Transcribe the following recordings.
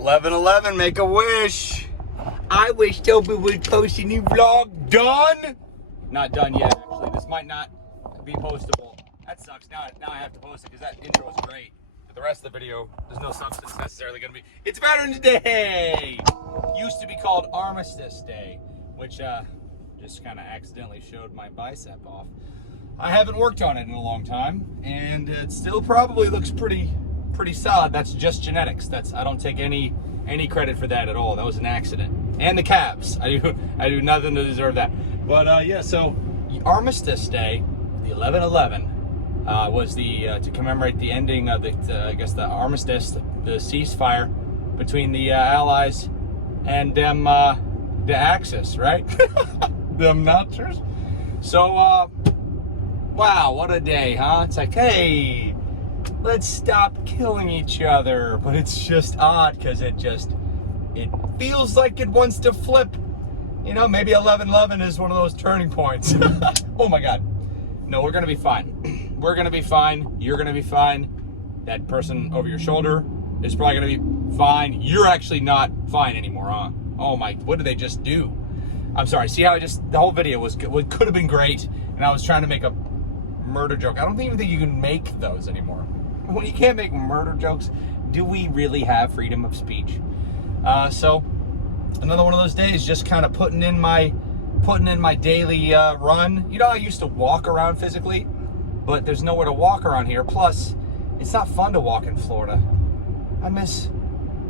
11/11, make a wish. I wish Toby would post a new vlog. Done? Not done yet, actually. This might not be postable. That sucks. Now I have to post it because that intro was great. But the rest of the video, there's no substance necessarily going to be. It's Veterans Day! Used to be called Armistice Day, which just kind of accidentally showed my bicep off. I haven't worked on it in a long time, and it still probably looks pretty solid. That's just genetics. I don't take any credit for that at all. That was an accident. And the calves. I do nothing to deserve that. But yeah, so Armistice Day, the 11/11, was to commemorate the ending of the armistice, the ceasefire between the Allies and them the Axis, right? Them Nazis. So wow, what a day, huh? It's like, hey, let's stop killing each other. But it's just odd because it feels like it wants to flip. You know, maybe 11/11 is one of those turning points. Oh my God. No, we're going to be fine. We're going to be fine. You're going to be fine. That person over your shoulder is probably going to be fine. You're actually not fine anymore, huh? Oh my, what did they just do? I'm sorry. See how the whole video could have been great, and I was trying to make a murder joke. I don't even think you can make those anymore. When you can't make murder jokes, do we really have freedom of speech? So another one of those days, just kind of putting in my daily run. You know, I used to walk around physically, but there's nowhere to walk around here. Plus, it's not fun to walk in Florida. I miss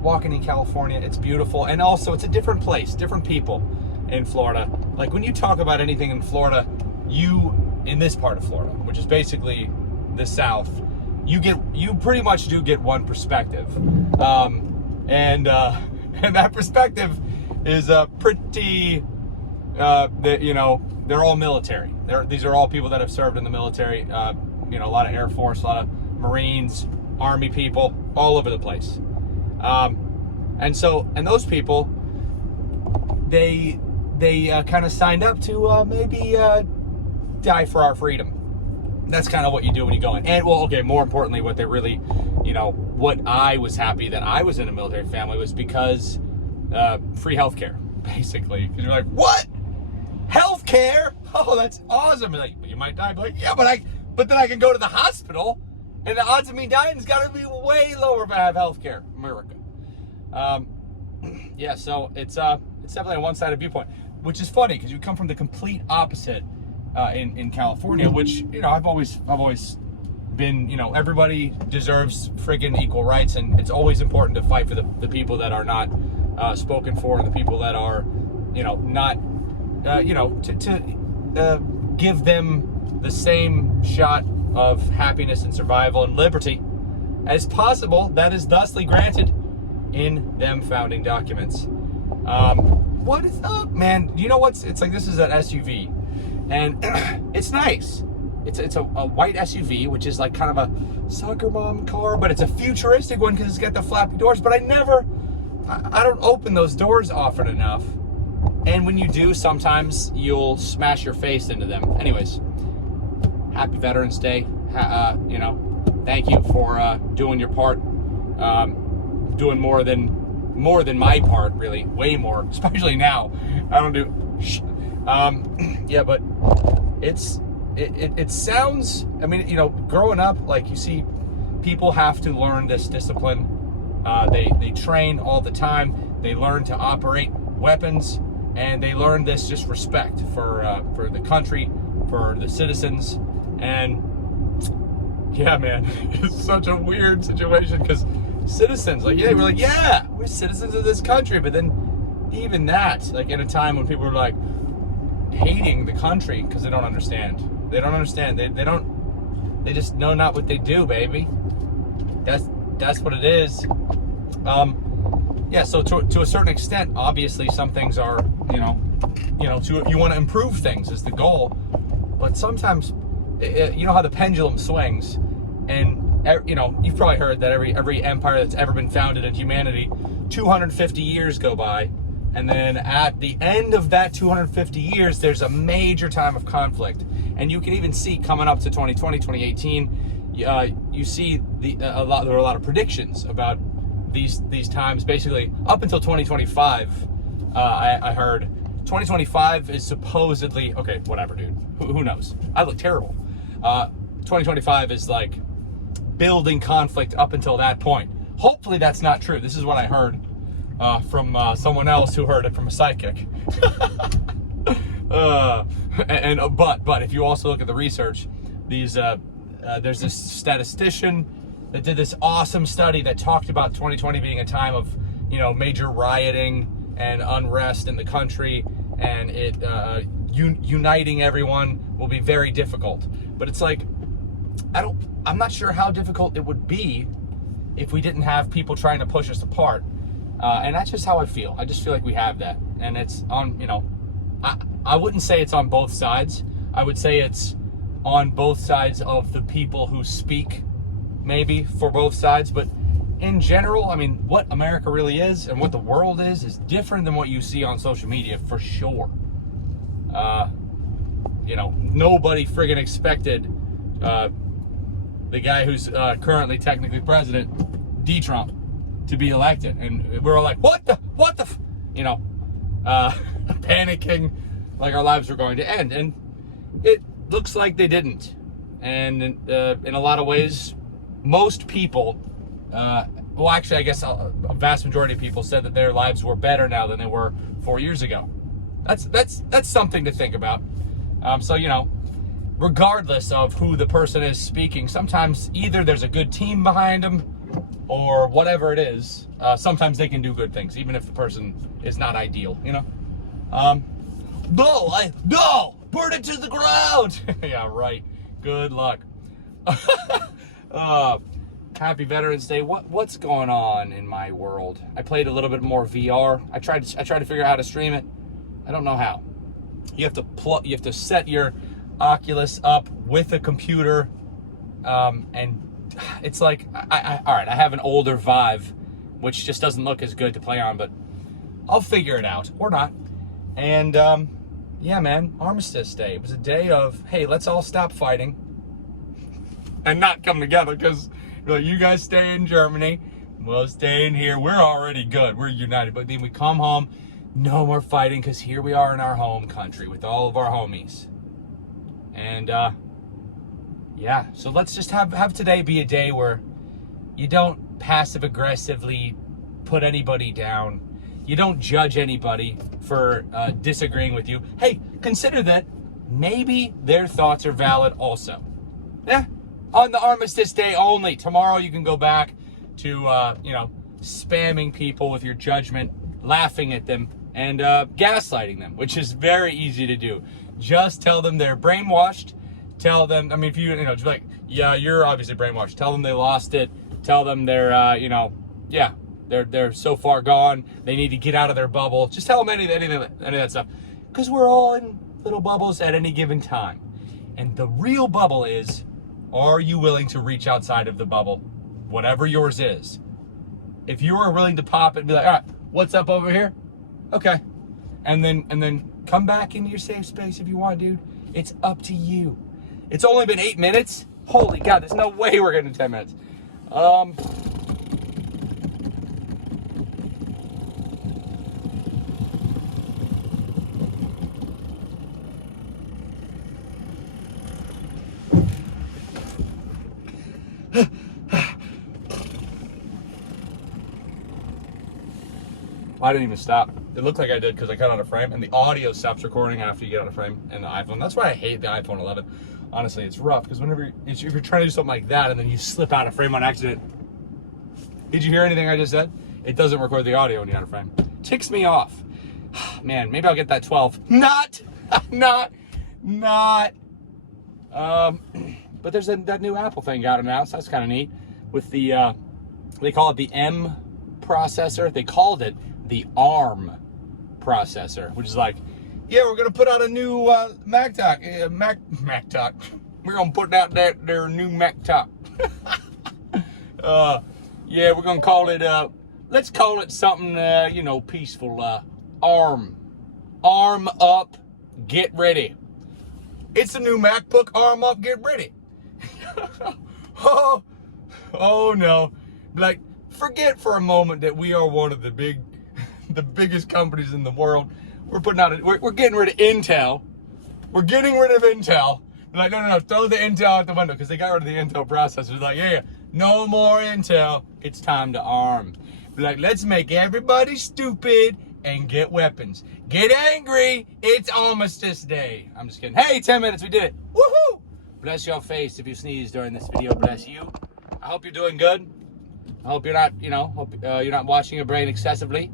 walking in California. It's beautiful, and also it's a different place, different people in Florida. Like when you talk about anything in Florida, in this part of Florida, which is basically the South, you pretty much do get one perspective, and that perspective is pretty. They're all military. These are all people that have served in the military. A lot of Air Force, a lot of Marines, Army people, all over the place. And those people, they kind of signed up to maybe die for our freedom. That's kind of what you do when you go in. And well, okay, more importantly, what they really, what I was happy that I was in a military family was because free healthcare, basically. Because you're like, what? Healthcare? Oh, that's awesome. Like, you might die. But like, yeah, but then I can go to the hospital, and the odds of me dying has got to be way lower if I have healthcare. America. Yeah, so it's definitely a one-sided viewpoint, which is funny because you come from the complete opposite in California, which I've always been. Everybody deserves friggin' equal rights, and it's always important to fight for the people that are not spoken for, and the people that are not to give them the same shot of happiness and survival and liberty as possible that is thusly granted in them founding documents. What is up, man? You know what's? It's like this is an SUV, and it's nice. It's a white SUV, which is like kind of a soccer mom car, but it's a futuristic one because it's got the flappy doors. But I don't open those doors often enough. And when you do, sometimes you'll smash your face into them. Anyways, happy Veterans Day. Thank you for doing your part. Doing more than my part, really, way more. Especially now, I don't do. Yeah, but it sounds. I mean, growing up, like you see, people have to learn this discipline. They train all the time. They learn to operate weapons. And they learn this just respect for the country, for the citizens, and yeah, man, it's such a weird situation because citizens, we're citizens of this country, but then even that, like in a time when people are like hating the country because they don't understand. They don't understand. They just know not what they do, baby. That's what it is. Yeah, so to a certain extent, obviously some things are, you want to improve things is the goal, but sometimes, how the pendulum swings, and you've probably heard that every empire that's ever been founded in humanity, 250 years go by, and then at the end of that 250 years, there's a major time of conflict, and you can even see coming up to 2020, 2018, you see there are a lot of predictions about these times, basically up until 2025. I heard 2025 is supposedly, okay, whatever, dude. Who knows? I look terrible. 2025 is like building conflict up until that point. Hopefully that's not true. This is what I heard from someone else who heard it from a psychic. But if you also look at the research, there's this statistician that did this awesome study that talked about 2020 being a time of, major rioting and unrest in the country, and it uniting everyone will be very difficult. But it's like, I'm not sure how difficult it would be if we didn't have people trying to push us apart. And that's just how I feel. I just feel like we have that. And it's on, I wouldn't say it's on both sides. I would say it's on both sides of the people who speak, maybe, for both sides. But in general, I mean, what America really is and what the world is different than what you see on social media, for sure. Nobody friggin' expected the guy who's currently technically president, D-Trump, to be elected. And we're all like, what the panicking like our lives were going to end. And it looks like they didn't. And in a lot of ways, most people, actually, I guess a vast majority of people said that their lives were better now than they were 4 years ago. That's something to think about. Regardless of who the person is speaking, sometimes either there's a good team behind them or whatever it is. Sometimes they can do good things, even if the person is not ideal, No, burn it to the ground. Yeah, right. Good luck. Happy Veterans Day. What's going on in my world? I played a little bit more VR. I tried to figure out how to stream it. I don't know how. You have to set your Oculus up with a computer, and it's like, all right, I have an older Vive, which just doesn't look as good to play on, but I'll figure it out, or not. And yeah, man, Armistice Day. It was a day of, hey, let's all stop fighting and not come together, because you guys stay in Germany, we'll stay in here. We're already good. We're united. But then we come home, no more fighting, because here we are in our home country with all of our homies. And yeah, so let's just have today be a day where you don't passive aggressively put anybody down. You don't judge anybody for disagreeing with you. Hey, consider that maybe their thoughts are valid also. Yeah, on the Armistice Day only. Tomorrow you can go back to, spamming people with your judgment, laughing at them, and gaslighting them, which is very easy to do. Just tell them they're brainwashed. Tell them, if you, just be like, yeah, you're obviously brainwashed. Tell them they lost it. Tell them they're, they're so far gone. They need to get out of their bubble. Just tell them any of that stuff. Because we're all in little bubbles at any given time. And the real bubble is, are you willing to reach outside of the bubble? Whatever yours is. If you are willing to pop it and be like, all right, what's up over here? Okay. And then come back into your safe space if you want, dude. It's up to you. It's only been 8 minutes. Holy God, there's no way we're getting 10 minutes. I didn't even stop. It looked like I did because I cut out a frame, and the audio stops recording after you get out of frame in the iPhone. That's why I hate the iPhone 11. Honestly, it's rough because if you're trying to do something like that and then you slip out of frame on accident. Did you hear anything I just said? It doesn't record the audio when you're out of frame. Ticks me off. Man, maybe I'll get that 12. Not. But there's that new Apple thing got announced. That's kind of neat. With the, they call it the M processor. They called it the ARM processor, which is like, yeah, we're gonna put out a new Mac Talk. We're gonna put out their new Mac Talk. Yeah, we're gonna call it. Let's call it something, peaceful. ARM up, get ready. It's a new MacBook. ARM up, get ready. Oh no, like forget for a moment that we are one of the biggest companies in the world. We're getting rid of Intel. We're getting rid of Intel. They're like, no, throw the Intel out the window, because they got rid of the Intel processors. Like, yeah, no more Intel. It's time to arm. Be like, let's make everybody stupid and get weapons. Get angry. It's Armistice Day. I'm just kidding. Hey, 10 minutes. We did it. Woohoo! Bless your face if you sneeze during this video. Bless you. I hope you're doing good. I hope you're not, you're not washing your brain excessively.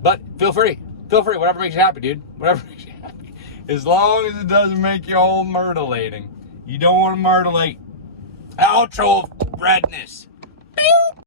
But feel free. Feel free. Whatever makes you happy, dude. Whatever makes you happy. As long as it doesn't make you all myrtleating. You don't want to myrtlate. Outro of redness. Beep.